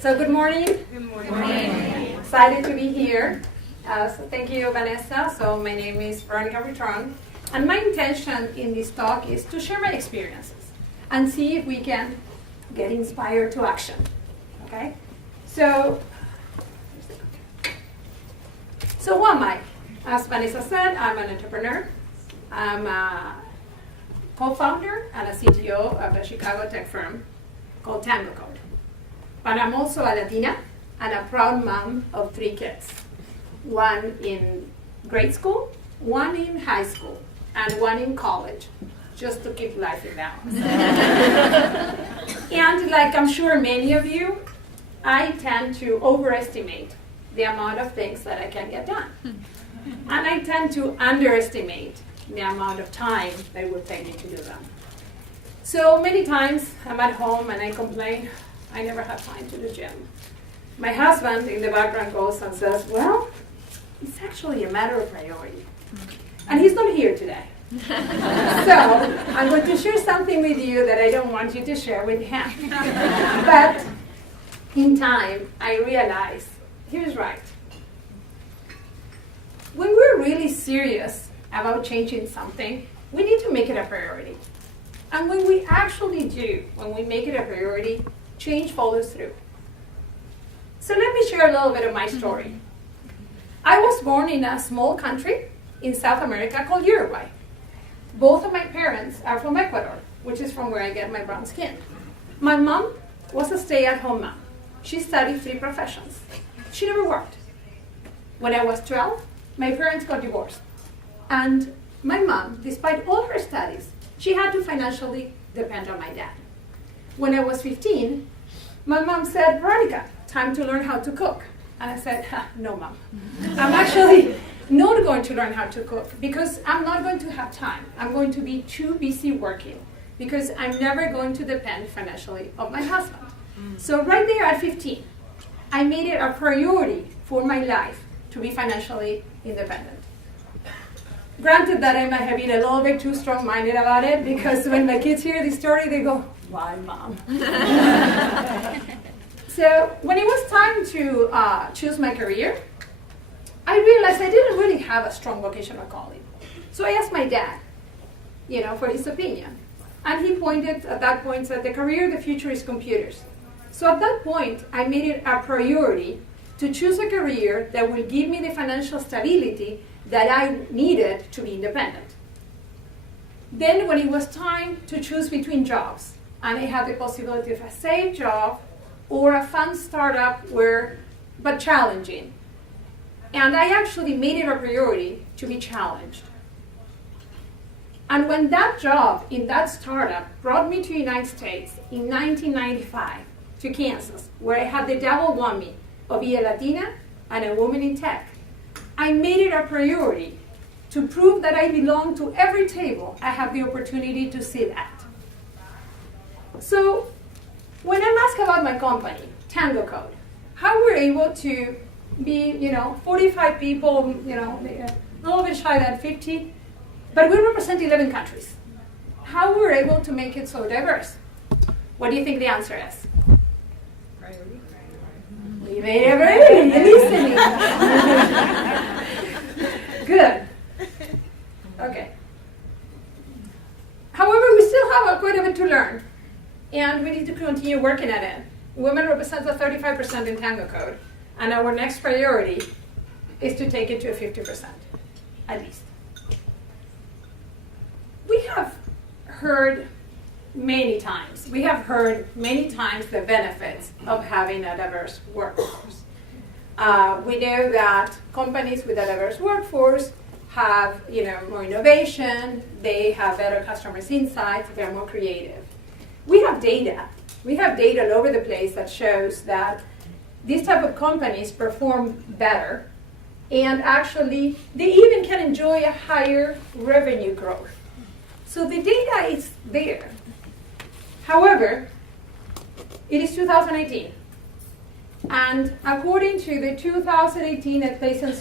So good morning. Good morning. Excited to be here. So thank you, Vanessa. So my name is Veronica Buitron. And my intention in this talk is to share my experiences and see if we can get inspired to action. Okay? So who am I? As Vanessa said, I'm an entrepreneur. I'm a co-founder and a CTO of a Chicago tech firm called TangoCode. But I'm also a Latina and a proud mom of 3 kids. One in grade school, one in high school, and one in college, just to keep life in balance. And like I'm sure many of you, I tend to overestimate the amount of things that I can get done. And I tend to underestimate the amount of time that it will take me to do them. So many times I'm at home and I complain, I never have time to the gym. My husband in the background goes and says, well, it's actually a matter of priority. And he's not here today. So I'm going to share something with you that I don't want you to share with him. But in time, I realized he was right. When we're really serious about changing something, we need to make it a priority. And when we actually do, when we make it a priority, change follows through. So let me share a little bit of my story. I was born in a small country in South America called Uruguay. Both of my parents are from Ecuador, which is from where I get my brown skin. My mom was a stay-at-home mom. She studied 3 professions. She never worked. When I was 12, my parents got divorced. And my mom, despite all her studies, she had to financially depend on my dad. When I was 15, my mom said, Veronica, time to learn how to cook. And I said, no, Mom. I'm actually not going to learn how to cook because I'm not going to have time. I'm going to be too busy working because I'm never going to depend financially on my husband. So right there at 15, I made it a priority for my life to be financially independent. Granted that I might have been a little bit too strong-minded about it because when my kids hear this story, they go, why, Mom? So when it was time to choose my career, I realized I didn't really have a strong vocational calling. So I asked my dad, for his opinion. And he pointed at that point, said the career of the future is computers. So at that point, I made it a priority to choose a career that will give me the financial stability that I needed to be independent. Then when it was time to choose between jobs, and I had the possibility of a safe job or a fun startup but challenging. And I actually made it a priority to be challenged. And when that job in that startup brought me to the United States in 1995, to Kansas, where I had the double whammy of being a Latina and a woman in tech, I made it a priority to prove that I belong to every table I have the opportunity to sit at. So when I'm asked about my company, TangoCode, how we're able to be, 45 people, a little bit shy than 50, but we represent 11 countries. How we're able to make it so diverse? What do you think the answer is? Priority. We made it a priority, listening. Good. Okay. However, we still have quite a bit to learn. And we need to continue working at it. Women represent 35% in TangoCode, and our next priority is to take it to 50%, at least. We have heard many times the benefits of having a diverse workforce. We know that companies with a diverse workforce have more innovation, they have better customer insights, they're more creative. We have data all over the place that shows that these type of companies perform better, and actually they even can enjoy a higher revenue growth. So the data is there. However, it is 2018, and according to the 2018 Atlassian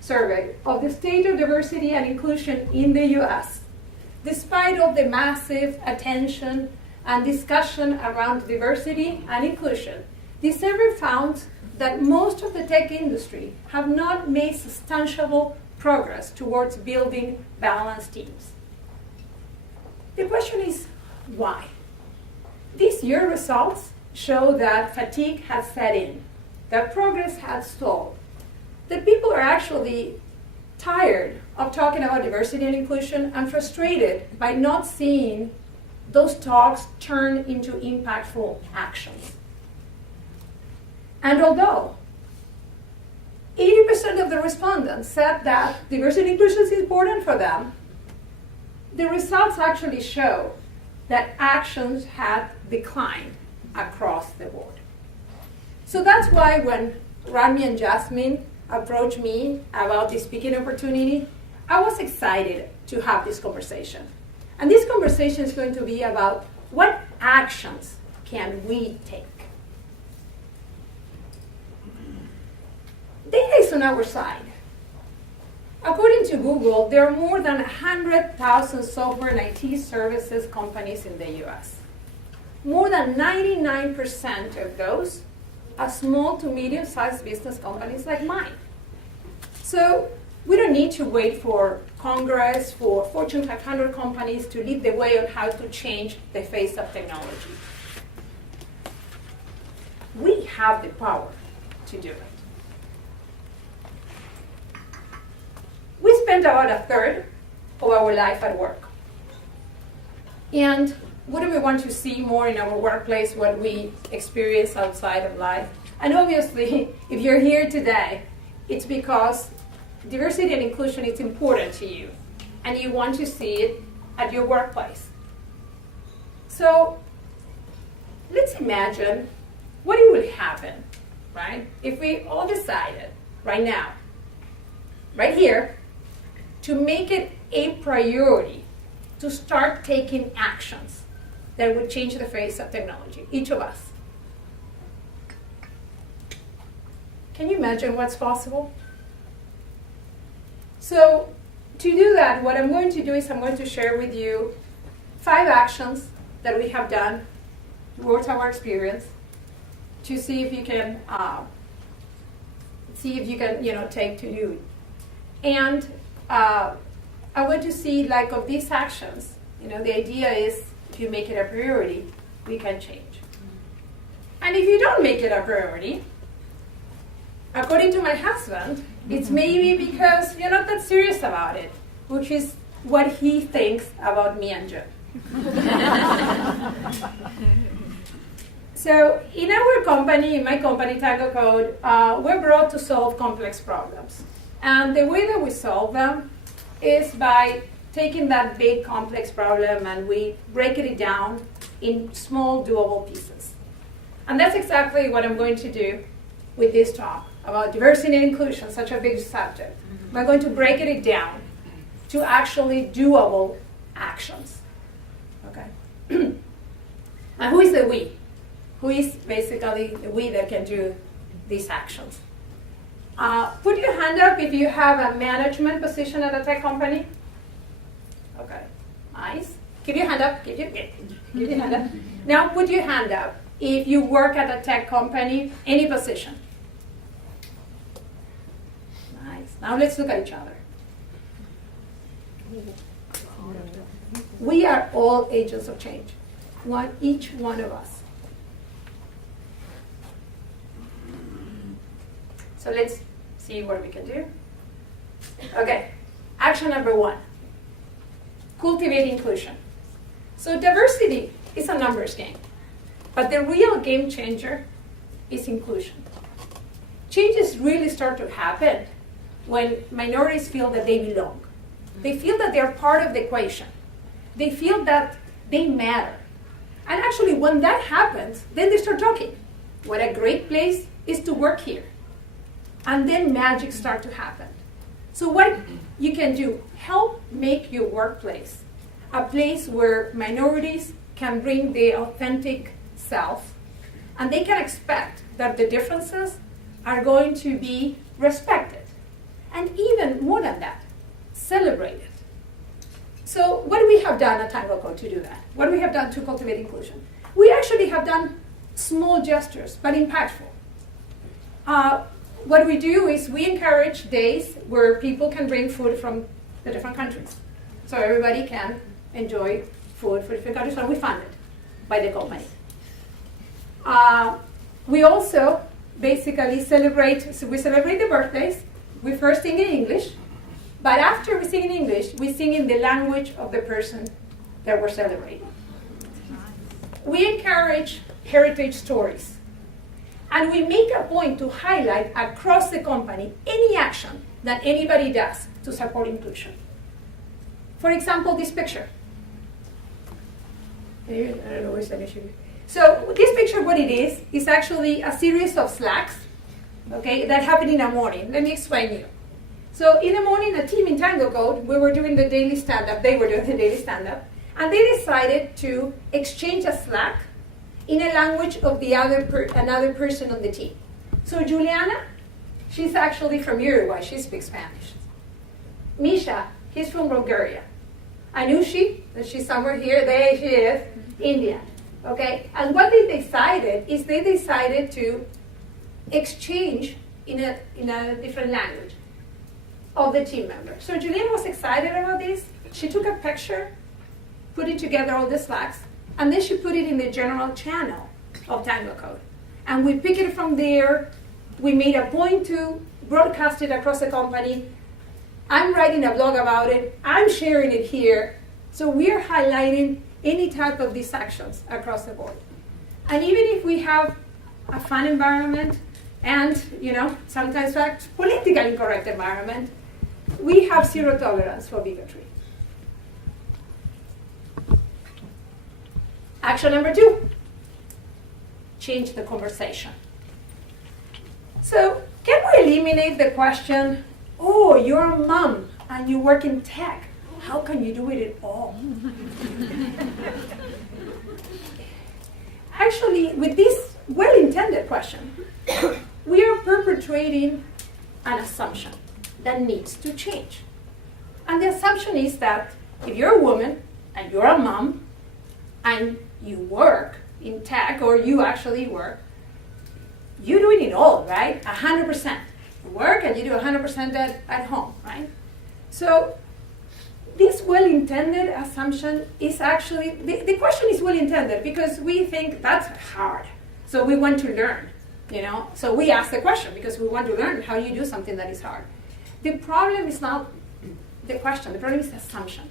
survey of the state of diversity and inclusion in the US, despite of the massive attention and discussion around diversity and inclusion, the survey found that most of the tech industry have not made substantial progress towards building balanced teams. The question is, why? This year's results show that fatigue has set in, that progress has stalled, that people are actually tired of talking about diversity and inclusion and frustrated by not seeing those talks turn into impactful actions. And although 80% of the respondents said that diversity and inclusion is important for them, the results actually show that actions had declined across the board. So that's why when Rami and Jasmine approached me about the speaking opportunity, I was excited to have this conversation. And this conversation is going to be about what actions can we take? Data is on our side. According to Google, there are more than 100,000 software and IT services companies in the US. More than 99% of those are small to medium-sized business companies like mine. So we don't need to wait for Congress, for Fortune 500 companies to lead the way on how to change the face of technology. We have the power to do it. We spend about a third of our life at work. And what do we want to see more in our workplace, what we experience outside of life? And obviously, if you're here today, it's because diversity and inclusion is important to you, and you want to see it at your workplace. So let's imagine what it would happen, right, if we all decided right now, right here, to make it a priority to start taking actions that would change the face of technology, each of us. Can you imagine what's possible? So to do that, what I'm going to do is I'm going to share with you 5 actions that we have done towards our experience to see if you can take to do it. And I want to see, like, of these actions, the idea is if you make it a priority, we can change. And if you don't make it a priority, according to my husband, it's maybe because you're not that serious about it, which is what he thinks about me and Joe. So in our company, in my company, TangoCode, we're brought to solve complex problems. And the way that we solve them is by taking that big complex problem and we break it down in small doable pieces. And that's exactly what I'm going to do with this talk about diversity and inclusion, such a big subject. We're going to break it down to actually doable actions. Okay? And who is the we? Who is basically the we that can do these actions? Put your hand up if you have a management position at a tech company. Okay, nice. Give your hand up. Give your hand up. Now put your hand up if you work at a tech company, any position. Nice. Now let's look at each other. We are all agents of change. Each one of us. So let's see what we can do. Okay, action number 1. Cultivate inclusion. So diversity is a numbers game, but the real game changer is inclusion. Changes really start to happen when minorities feel that they belong. They feel that they're part of the equation. They feel that they matter. And actually, when that happens, then they start talking. What a great place is to work here. And then magic starts to happen. So what you can do, help make your workplace a place where minorities can bring their authentic self, and they can expect that the differences are going to be respected. And even more than that, celebrated. So what do we have done at TangoCode to do that? What do we have done to cultivate inclusion? We actually have done small gestures, but impactful. What we do is we encourage days where people can bring food from the different countries. So everybody can enjoy food for different countries, and we fund it by the company. We also basically celebrate the birthdays. We first sing in English, but after we sing in English, we sing in the language of the person that we're celebrating. We encourage heritage stories, and we make a point to highlight across the company any action that anybody does to support inclusion. For example, this picture. I don't know where's the issue. So this picture, what it is actually a series of slacks, okay, that happen in the morning. Let me explain you. So in the morning, a team in TangoCode, we were doing the daily stand-up, they were doing the daily stand-up, and they decided to exchange a Slack in a language of the another person on the team. So Juliana, she's actually from Uruguay, she speaks Spanish. Misha, he's from Bulgaria. Anushi, she's somewhere here, there she is, India. Okay, and what they decided is they decided to exchange in a different language of the team members. So Juliana was excited about this. She took a picture, put it together all the Slacks, and then she put it in the general channel of TangoCode. And we picked it from there. We made a point to broadcast it across the company. I'm writing a blog about it. I'm sharing it here. So we're highlighting any type of these actions across the board. And even if we have a fun environment and, sometimes a politically incorrect environment, we have zero tolerance for bigotry. Action number 2, change the conversation. So can we eliminate the question, oh, you're a mom and you work in tech. How can you do it at all? Actually, with this well-intended question, we are perpetrating an assumption that needs to change. And the assumption is that if you're a woman and you're a mom and you work in tech, or you actually work, you're doing it all, right? 100%. You work and you do 100% at home, right? So this well-intended assumption is actually, the question is well-intended because we think that's hard. So we want to learn, So we ask the question because we want to learn how you do something that is hard. The problem is not the question, the problem is the assumption.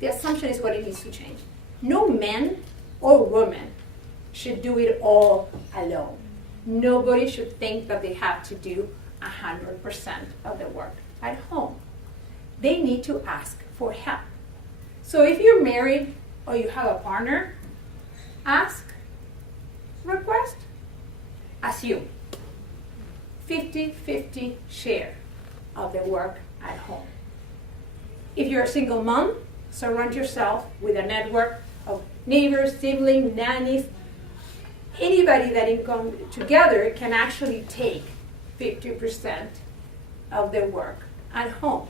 The assumption is what it needs to change. No man or woman should do it all alone. Nobody should think that they have to do 100% of the work at home. They need to ask for help. So if you're married or you have a partner, ask, request, assume. 50-50 share of the work at home. If you're a single mom, surround yourself with a network of neighbors, siblings, nannies, anybody that come together can actually take 50% of their work at home.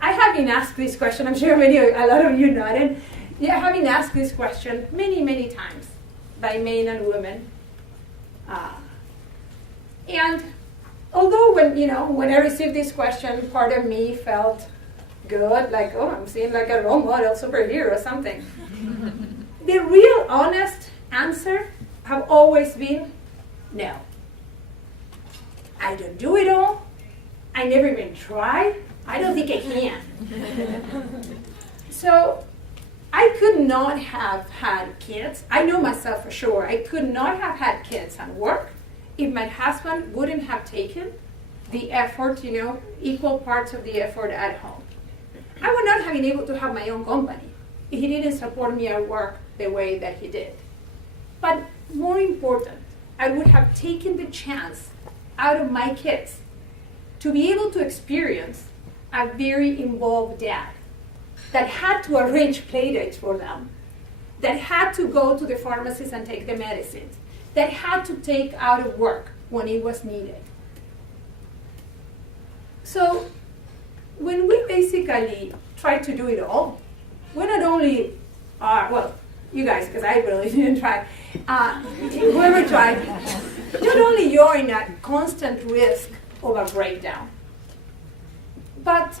I have been asked this question, I'm sure a lot of you nodded. Yeah, I have been asked this question many, many times by men and women. And although when I received this question, part of me felt good, like, oh, I'm seeing like a role model superhero or something. The real honest answer have always been no. I don't do it all. I never even try. I don't think I can. So I could not have had kids. I know myself for sure. I could not have had kids and work if my husband wouldn't have taken the effort, equal parts of the effort at home. I would not have been able to have my own company if he didn't support me at work the way that he did. But more important, I would have taken the chance out of my kids to be able to experience a very involved dad that had to arrange play dates for them, that had to go to the pharmacist and take the medicines, that had to take out of work when it was needed. So when we basically try to do it all, we not only are, you guys, because I really didn't try, whoever tried, not only you're in a constant risk of a breakdown, but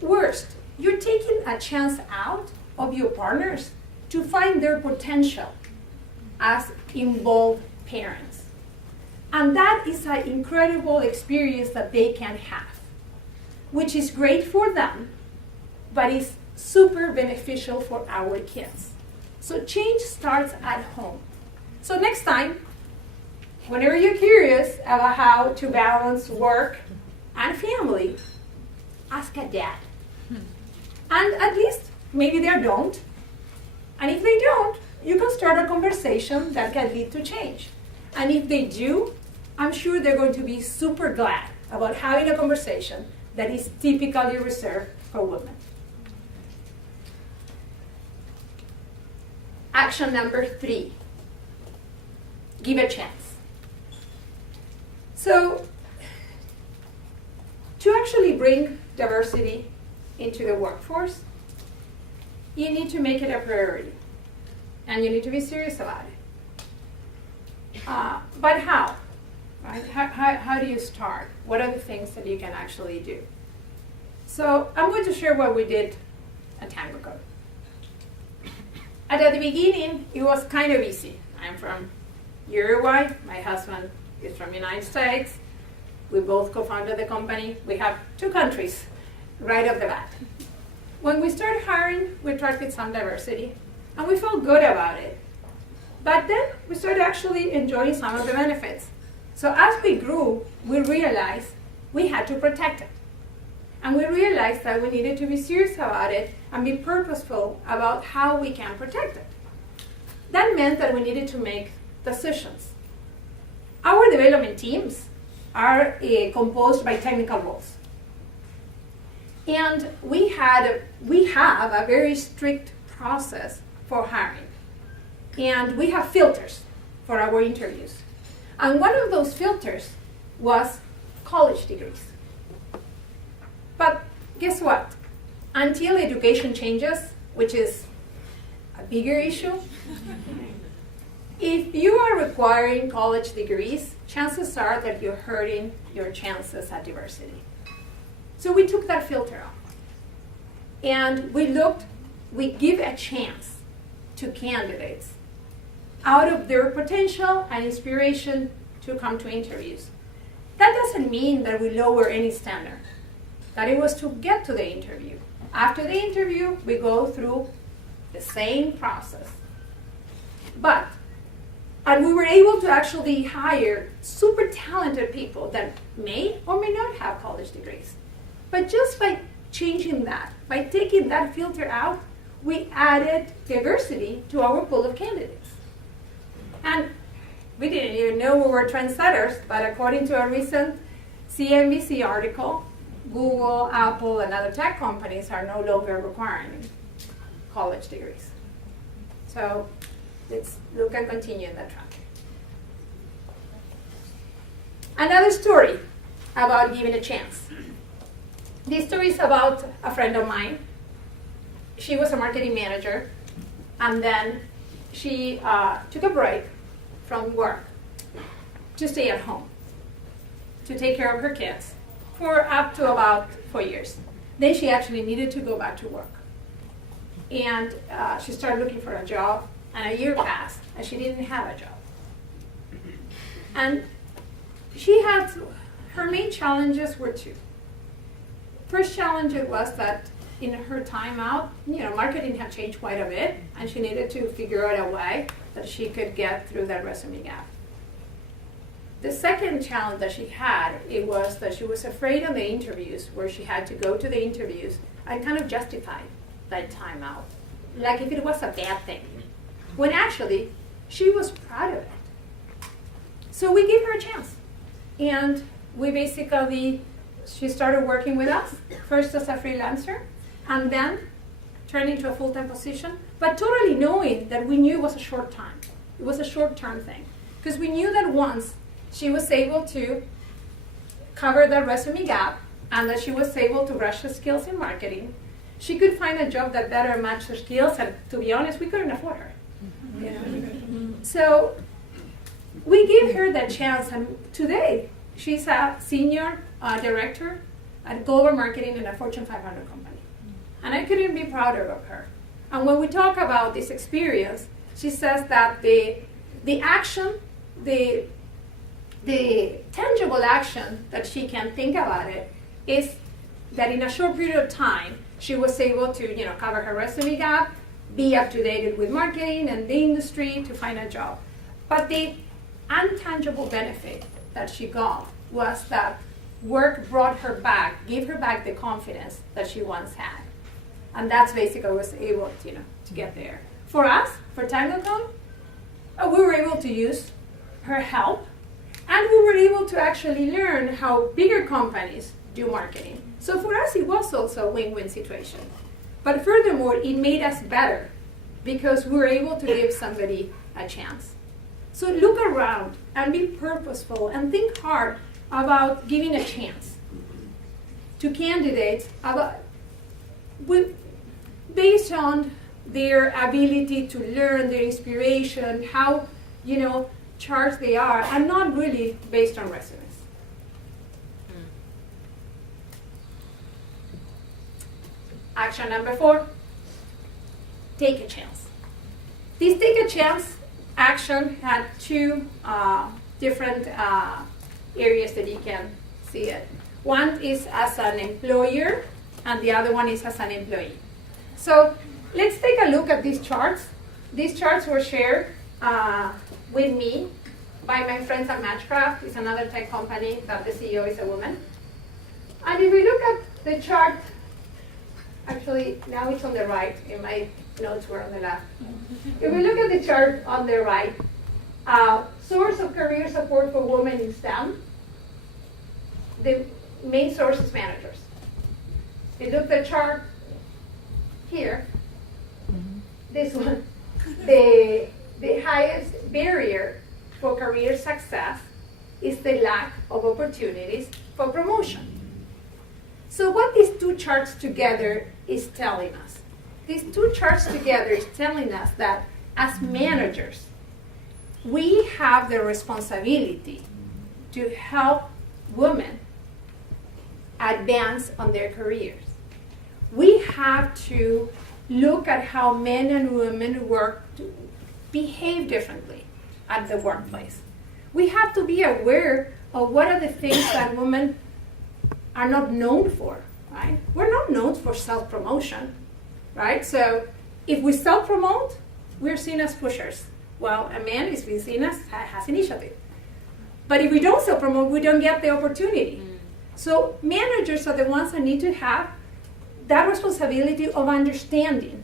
worst, you're taking a chance out of your partners to find their potential as involved parents. And that is an incredible experience that they can have, which is great for them, but is super beneficial for our kids. So change starts at home. So next time, whenever you're curious about how to balance work and family, ask a dad. And at least maybe they don't. And if they don't, you can start a conversation that can lead to change. And if they do, I'm sure they're going to be super glad about having a conversation that is typically reserved for women. Action number 3, give a chance. So, to actually bring diversity into the workforce, you need to make it a priority. And you need to be serious about it. But how? Right? How do you start? What are the things that you can actually do? So I'm going to share what we did at TangoCode. At the beginning, it was kind of easy. I'm from Uruguay. My husband is from the United States. We both co-founded the company. We have 2 countries right off the bat. When we started hiring, we attracted some diversity, and we felt good about it. But then we started actually enjoying some of the benefits. So as we grew, we realized we had to protect it. And we realized that we needed to be serious about it and be purposeful about how we can protect it. That meant that we needed to make decisions. Our development teams are composed by technical roles. And we have a very strict process for hiring. And we have filters for our interviews. And one of those filters was college degrees. But guess what? Until education changes, which is a bigger issue, if you are requiring college degrees, chances are that you're hurting your chances at diversity. So we took that filter off. And we give a chance to candidates out of their potential and inspiration to come to interviews. That doesn't mean that we lower any standard. That it was to get to the interview. After the interview, we go through the same process. And we were able to actually hire super talented people that may or may not have college degrees. But just by changing that, by taking that filter out, we added diversity to our pool of candidates. And we didn't even know we were trendsetters, but according to a recent CNBC article, Google, Apple, and other tech companies are no longer requiring college degrees. So let's look and continue in that track. Another story about giving a chance. This story is about a friend of mine. She was a marketing manager, and then she took a break from work to stay at home, to take care of her kids for up to about 4 years. Then she actually needed to go back to work. And she started looking for a job, and a year passed, and she didn't have a job. And her main challenges were 2. First challenge was that in her time out, marketing had changed quite a bit, and she needed to figure out a way that she could get through that resume gap. The second challenge that she had, it was that she was afraid on the interviews, where she had to go to the interviews and kind of justify that time out, like if it was a bad thing, when actually she was proud of it. So we gave her a chance, and she started working with us, first as a freelancer, and then turned into a full-time position, but totally knowing that we knew it was a short time. It was a short-term thing, because we knew that once she was able to cover the resume gap, and that she was able to brush her skills in marketing, she could find a job that better matched her skills, and to be honest, we couldn't afford her. You know? So we gave her that chance, and today she's a senior director at global marketing in a Fortune 500 company. And I couldn't be prouder of her. And when we talk about this experience, she says that the action, the tangible action that she can think about it is that in a short period of time, she was able to cover her resume gap, be up to date with marketing and the industry to find a job. But the intangible benefit that she got was that work brought her back, gave her back the confidence that she once had. And that's basically what was able to get there. For us, for TangoCode, we were able to use her help, and we were able to actually learn how bigger companies do marketing. So for us, it was also a win-win situation. But furthermore, it made us better because we were able to give somebody a chance. So look around and be purposeful and think hard about giving a chance to candidates based on their ability to learn, their inspiration, how charged they are, and not really based on resumes. Action number 4, take a chance. This take a chance action had 2 different areas that you can see it. One is as an employer, and the other one is as an employee. So let's take a look at these charts. These charts were shared with me by my friends at Matchcraft. It's another tech company that the CEO is a woman. And if we look at the chart, actually now it's on the right, in my notes were on the left. If we look at the chart on the right, source of career support for women in STEM, the main source is managers. If you look at the chart here, this one, the highest barrier for career success is the lack of opportunities for promotion. So what these 2 charts together is telling us? These 2 charts together is telling us that as managers, we have the responsibility to help women advance on their careers. We have to look at how men and women behave differently at the workplace. We have to be aware of what are the things that women are not known for, right? We're not known for self-promotion, right? So if we self-promote, we're seen as pushers. Well, a man is being seen as has initiative. But if we don't self-promote, we don't get the opportunity. So managers are the ones that need to have that responsibility of understanding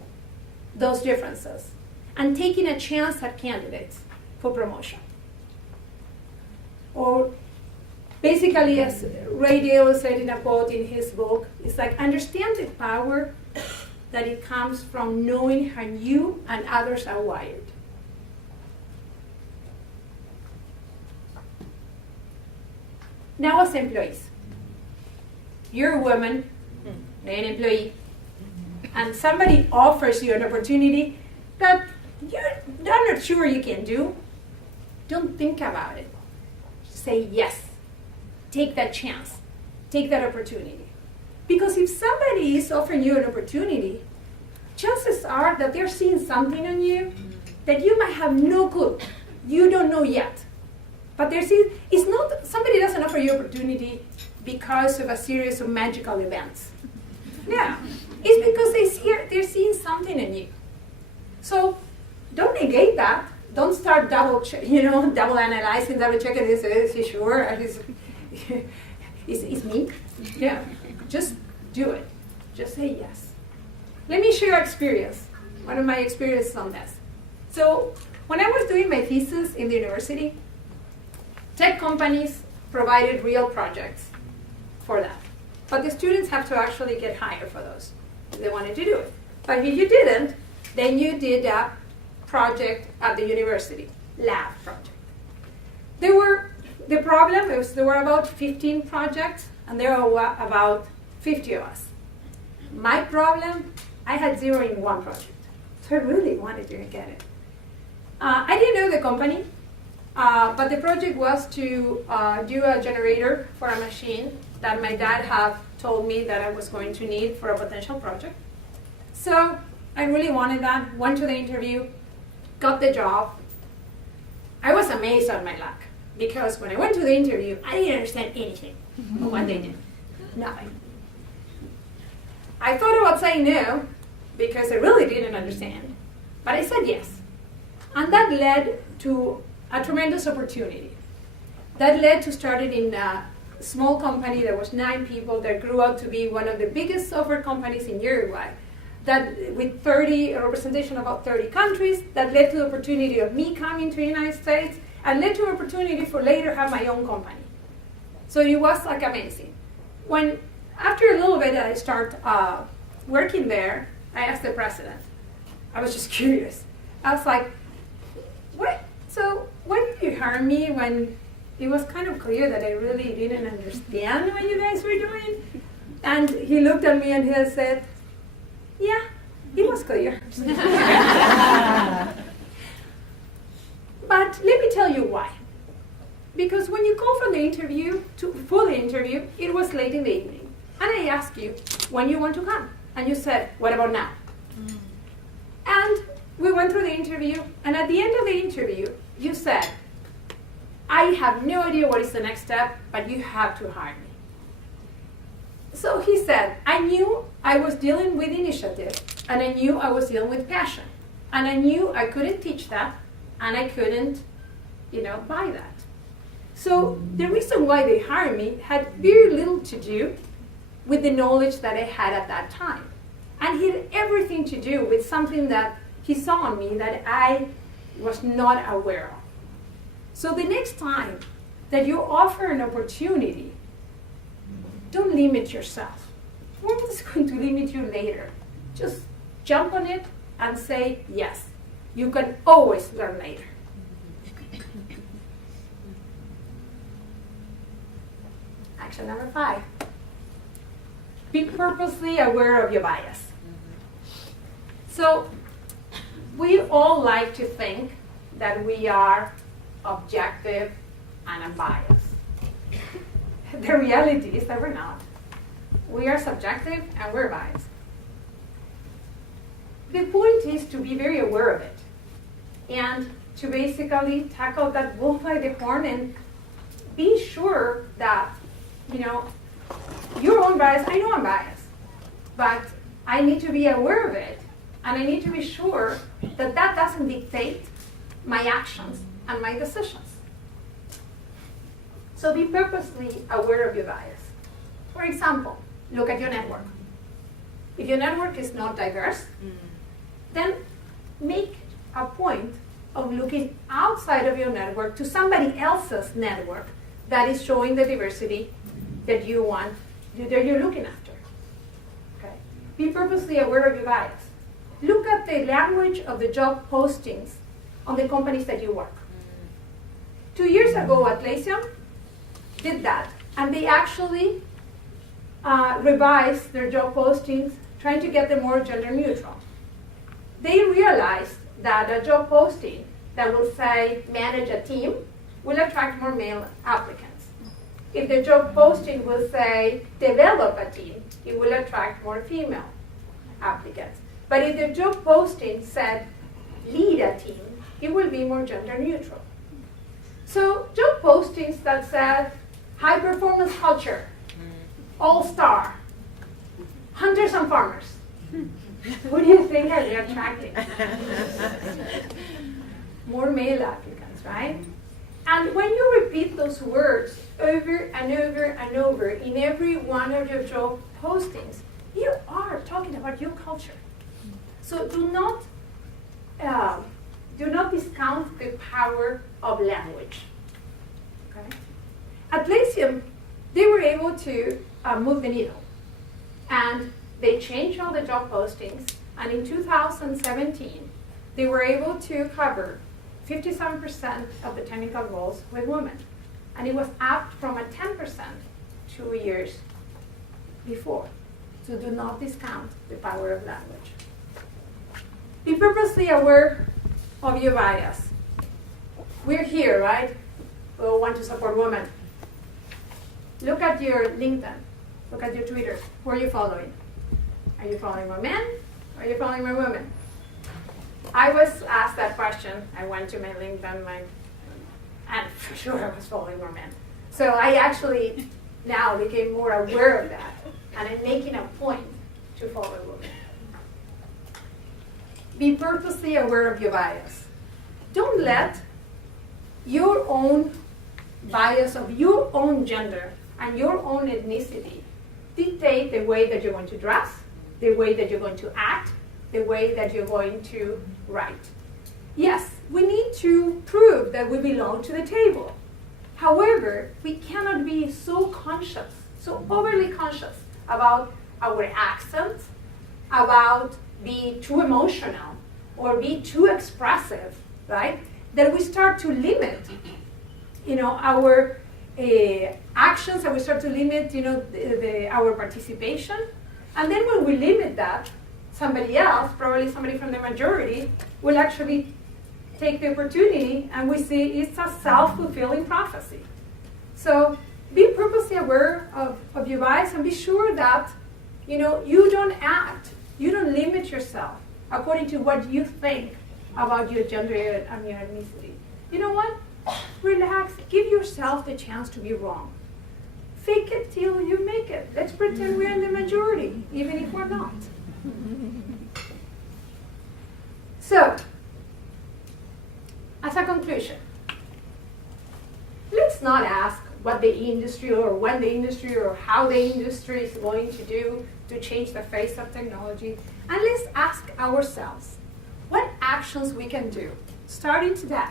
those differences and taking a chance at candidates for promotion. Or basically, as Ray Dalio said in a quote in his book, it's like, understand the power that it comes from knowing how you and others are wired. Now as employees, you're a woman, an employee, and somebody offers you an opportunity that you're not sure you can do, don't think about it. Say yes. Take that chance. Take that opportunity. Because if somebody is offering you an opportunity, chances are that they're seeing something in you that you might have no clue. You don't know yet. But it's not, somebody doesn't offer you opportunity because of a series of magical events. Yeah, it's because they're seeing something in you. So don't negate that. Don't start double analyzing, double checking. Is he sure? Is me? Yeah, just do it. Just say yes. Let me share experience. One of my experiences on this. So when I was doing my thesis in the university, tech companies provided real projects for that. But the students have to actually get hired for those if they wanted to do it. But if you didn't, then you did a project at the university, lab project. The problem was there were about 15 projects, and there were about 50 of us. My problem, I had 0 in one project. So I really wanted to get it. I didn't know the company, but the project was to do a generator for a machine that my dad had told me that I was going to need for a potential project. So I really wanted that, went to the interview, got the job. I was amazed at my luck because when I went to the interview, I didn't understand anything of what they did. Nothing. I thought about saying no because I really didn't understand, but I said yes. And that led to a tremendous opportunity. That led to starting in a small company that was 9 people that grew out to be one of the biggest software companies in Uruguay. That with a representation of about 30 countries, that led to the opportunity of me coming to the United States and led to an opportunity for later have my own company. So it was like amazing. When after a little bit I start working there, I asked the president. I was just curious. I was like, what? So why did you hire me when it was kind of clear that I really didn't understand what you guys were doing? And he looked at me and he said, yeah, it was clear. But let me tell you why. Because when you call for the interview, for the interview, it was late in the evening. And I asked you when you want to come. And you said, what about now? And we went through the interview, and at the end of the interview, you said, I have no idea what is the next step, but you have to hire me. So he said, I knew I was dealing with initiative, and I knew I was dealing with passion. And I knew I couldn't teach that, and I couldn't, buy that. So the reason why they hired me had very little to do with the knowledge that I had at that time. And it had everything to do with something that he saw in me that I was not aware of. So the next time that you offer an opportunity, don't limit yourself. What is going to limit you later? Just jump on it and say yes. You can always learn later. Action number 5. Be purposely aware of your bias. So we all like to think that we are objective and unbiased. The reality is that we're not. We are subjective and we're biased. The point is to be very aware of it and to basically tackle that bull by the horn and be sure that, your own bias, I know I'm biased, but I need to be aware of it and I need to be sure that that doesn't dictate my actions and my decisions. So be purposely aware of your bias. For example, look at your network. If your network is not diverse, then make a point of looking outside of your network to somebody else's network that is showing the diversity that you want, that you're looking after. Okay? Be purposely aware of your bias. Look at the language of the job postings on the companies that you work. 2 years ago, Atlassian did that, and they actually revised their job postings, trying to get them more gender neutral. They realized that a job posting that will say manage a team will attract more male applicants. If the job posting will say develop a team, it will attract more female applicants. But if the job posting said lead a team, it will be more gender neutral. So job postings that said high performance culture, all-star, hunters and farmers. Who do you think are they attracting? More male applicants, right? And when you repeat those words over and over and over in every one of your job postings, you are talking about your culture. So do not discount the power of language. Okay? Atlassian, they were able to move the needle. And they changed all the job postings. And in 2017, they were able to cover 57% of the technical roles with women. And it was up from a 10% 2 years before. So do not discount the power of language. Be purposely aware of your bias. We're here, right? We all want to support women. Look at your LinkedIn. Look at your Twitter. Who are you following? Are you following more men or are you following more women? I was asked that question. I went to my LinkedIn, and for sure I was following more men. So I actually now became more aware of that, and I'm making a point to follow women. Be purposely aware of your bias. Don't let your own bias of your own gender and your own ethnicity dictate the way that you're going to dress, the way that you're going to act, the way that you're going to write. Yes, we need to prove that we belong to the table. However, we cannot be so conscious, so overly conscious about our accent, about being too emotional or be too expressive, right? That we start to limit, our actions, and we start to limit, our participation. And then when we limit that, somebody else, probably somebody from the majority, will actually take the opportunity, and we see it's a self-fulfilling prophecy. So be purposely aware of your bias, and be sure that you don't act, you don't limit yourself according to what you think about your gender and your ethnicity. You know what? Relax. Give yourself the chance to be wrong. Fake it till you make it. Let's pretend we're in the majority, even if we're not. So, as a conclusion, let's not ask what the industry or when the industry or how the industry is going to do to change the face of technology. And let's ask ourselves what actions we can do, starting today,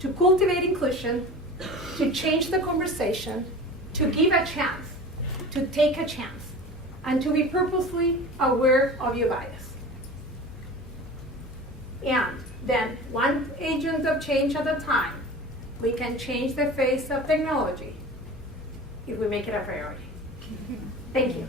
to cultivate inclusion, to change the conversation, to give a chance, to take a chance, and to be purposely aware of your bias. And then, one agent of change at a time, we can change the face of technology if we make it a priority. Thank you.